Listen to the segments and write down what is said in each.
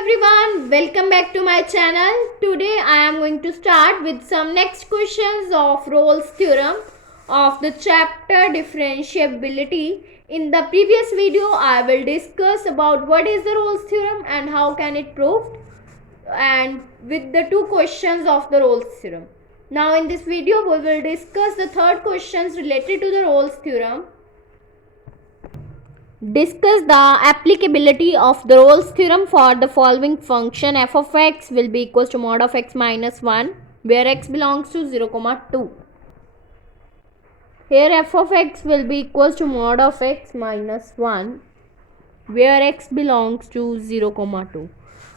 everyone, welcome back to my channel. Today I am going to start with some next questions of Rolle's theorem of the chapter differentiability. In the previous video I will discuss about what is the Rolle's theorem and how can it proved, and with the two questions of the Rolle's theorem. Now in this video we will discuss the third questions related to the Rolle's theorem. Discuss the applicability of the Rolle's theorem for the following function. F of x will be equals to mod of x minus 1 where x belongs to 0, 2. Here f of x will be equals to mod of x minus 1 where x belongs to 0, 2.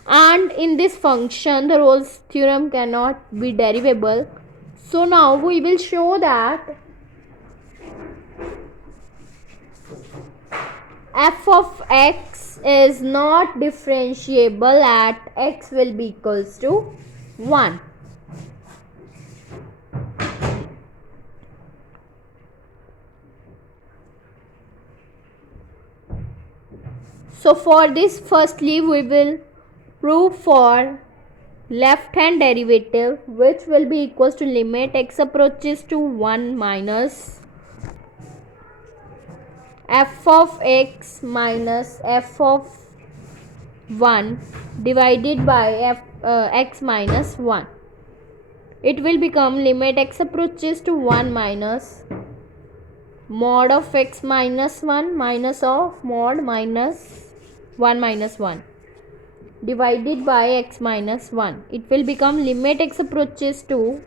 And in this function the Rolle's theorem cannot be derivable. So now we will show that f of x is not differentiable at x will be equals to 1. So for this, firstly we will prove for left hand derivative, which will be equals to limit x approaches to 1 minus f of x minus f of 1 divided by x minus 1. It will become limit x approaches to 1 minus mod of x minus 1 minus of mod minus 1 minus 1 divided by x minus 1. It will become limit x approaches to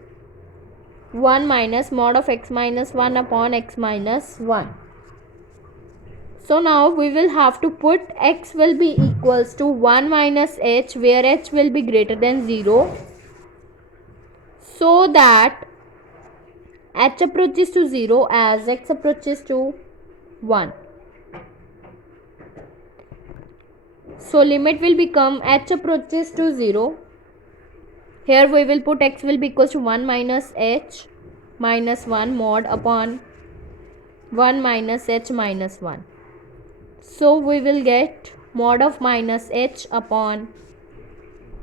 1 minus mod of x minus 1 upon x minus 1. So now we will have to put x will be equals to 1 minus h where h will be greater than 0, so that h approaches to 0 as x approaches to 1. So limit will become h approaches to 0. Here we will put x will be equals to 1 minus h minus 1 mod upon 1 minus h minus 1. So we will get mod of minus h upon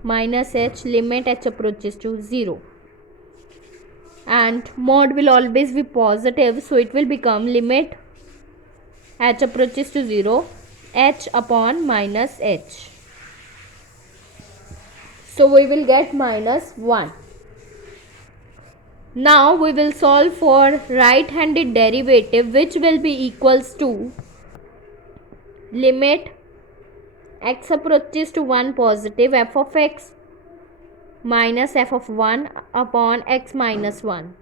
minus h limit h approaches to 0. And mod will always be positive, so it will become limit h approaches to 0 h upon minus h. So we will get minus 1. Now we will solve for right handed derivative, which will be equals to limit x approaches to 1 positive f of x minus f of 1 upon x minus 1.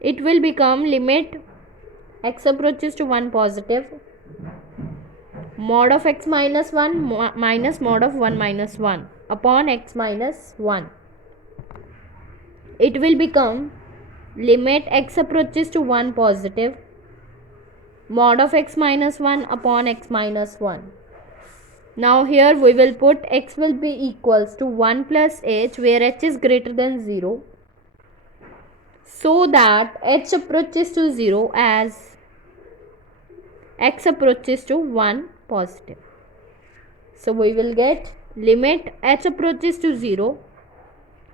It will become limit x approaches to 1 positive mod of x minus 1 minus mod of 1 minus 1 upon x minus 1. It will become limit x approaches to 1 positive mod of x minus 1 upon x minus 1. Now here we will put x will be equals to 1 plus h where h is greater than 0, so that h approaches to 0 as x approaches to 1 positive. So we will get limit h approaches to 0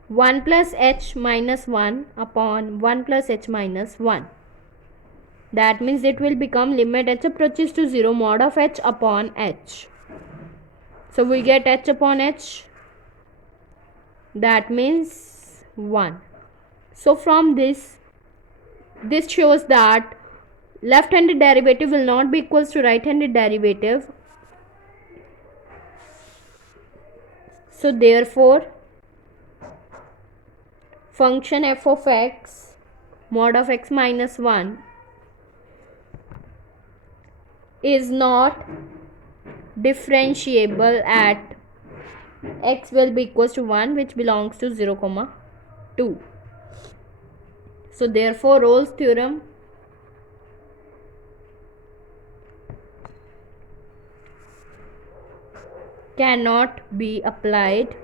1 plus h minus 1 upon 1 plus h minus 1. That means it will become limit h approaches to 0 mod of h upon h. So we get h upon h, that means 1. So from this shows that left handed derivative will not be equals to right handed derivative. So therefore function f of x mod of x minus 1 is not differentiable at x will be equals to 1, which belongs to 0, 2. So therefore Rolle's theorem cannot be applied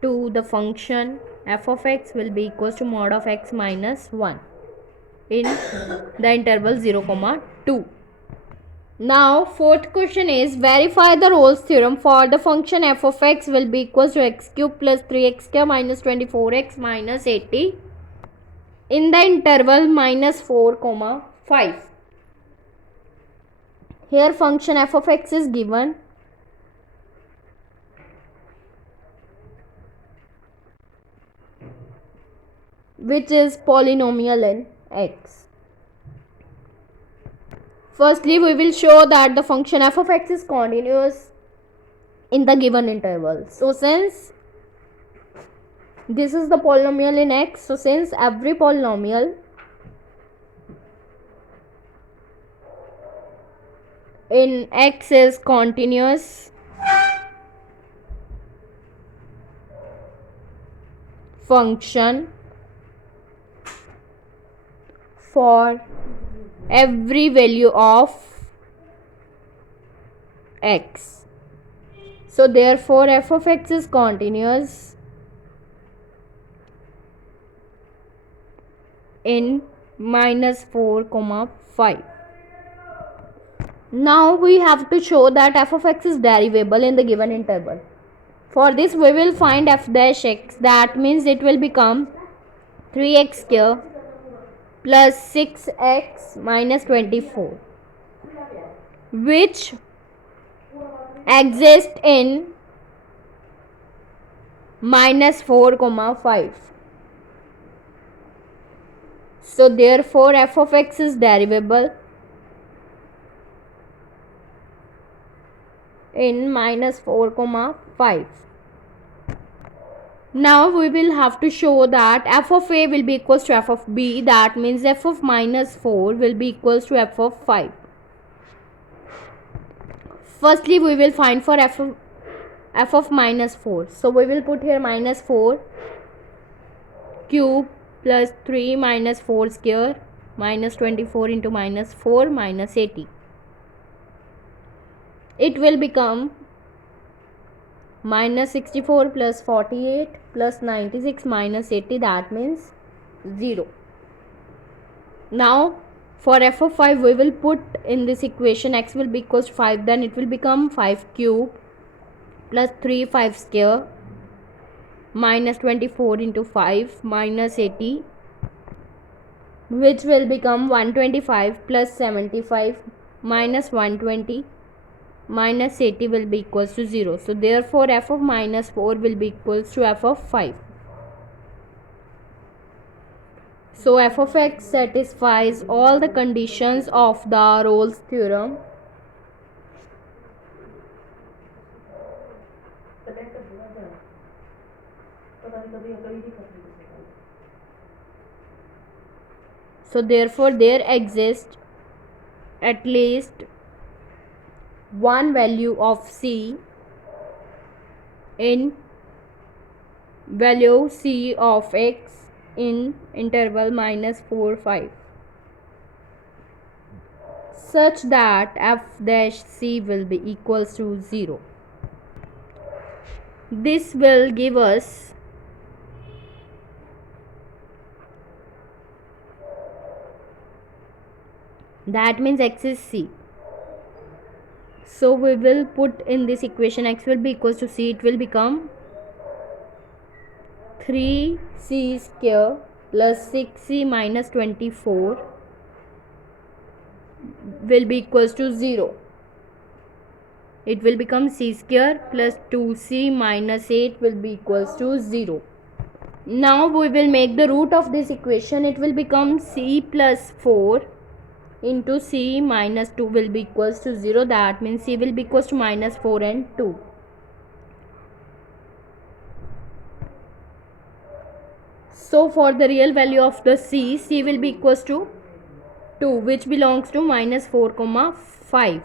to the function f of x will be equals to mod of x minus 1 in the interval 0, 2. Now fourth question is verify the Rolle's theorem for the function f of x will be equals to x cube plus 3x square minus 24x minus 80 in the interval minus 4 comma 5. Here function f of x is given, which is polynomial in x. Firstly, we will show that the function f of x is continuous in the given interval. So since this is the polynomial in x, so since every polynomial in x is continuous, function for every value of x. So therefore f of x is continuous in minus 4 comma 5. Now we have to show that f of x is derivable in the given interval. For this we will find f dash x, that means it will become 3x square plus 6x minus 24, which exists in minus 4 comma 5. So therefore f of x is derivable in minus 4 comma 5. Now we will have to show that f of a will be equals to f of b, that means f of minus 4 will be equals to f of 5. Firstly we will find for f of minus 4. So we will put here minus 4 cube plus 3 minus 4 square minus 24 into minus 4 minus 80. It will become minus 64 plus 48 plus 96 minus 80, that means 0. Now for f of 5 we will put in this equation x will be equals to 5, then it will become 5 cube plus 3 5 square minus 24 into 5 minus 80, which will become 125 plus 75 minus 120 minus 80 will be equals to 0. So therefore f of minus 4 will be equals to f of 5. So f of x satisfies all the conditions of the Rolle's theorem. So therefore there exists at least one value of c in value c of x in interval minus 4 5, such that f dash c will be equals to 0. This will give us that means x is c. So we will put in this equation x will be equals to c. It will become 3c square plus 6c minus 24 will be equals to 0. It will become c square plus 2c minus 8 will be equals to 0. Now we will make the root of this equation. It will become c plus 4 into c minus 2 will be equals to 0, that means c will be equals to minus 4 and 2. So for the real value of the c will be equals to 2, which belongs to minus 4 comma 5.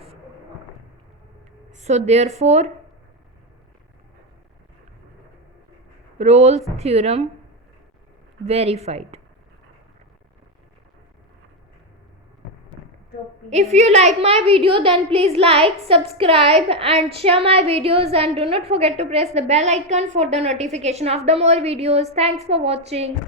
So therefore Rolle's theorem verified. If you like my video, then please like, subscribe and share my videos, and do not forget to press the bell icon for the notification of the more videos. Thanks for watching.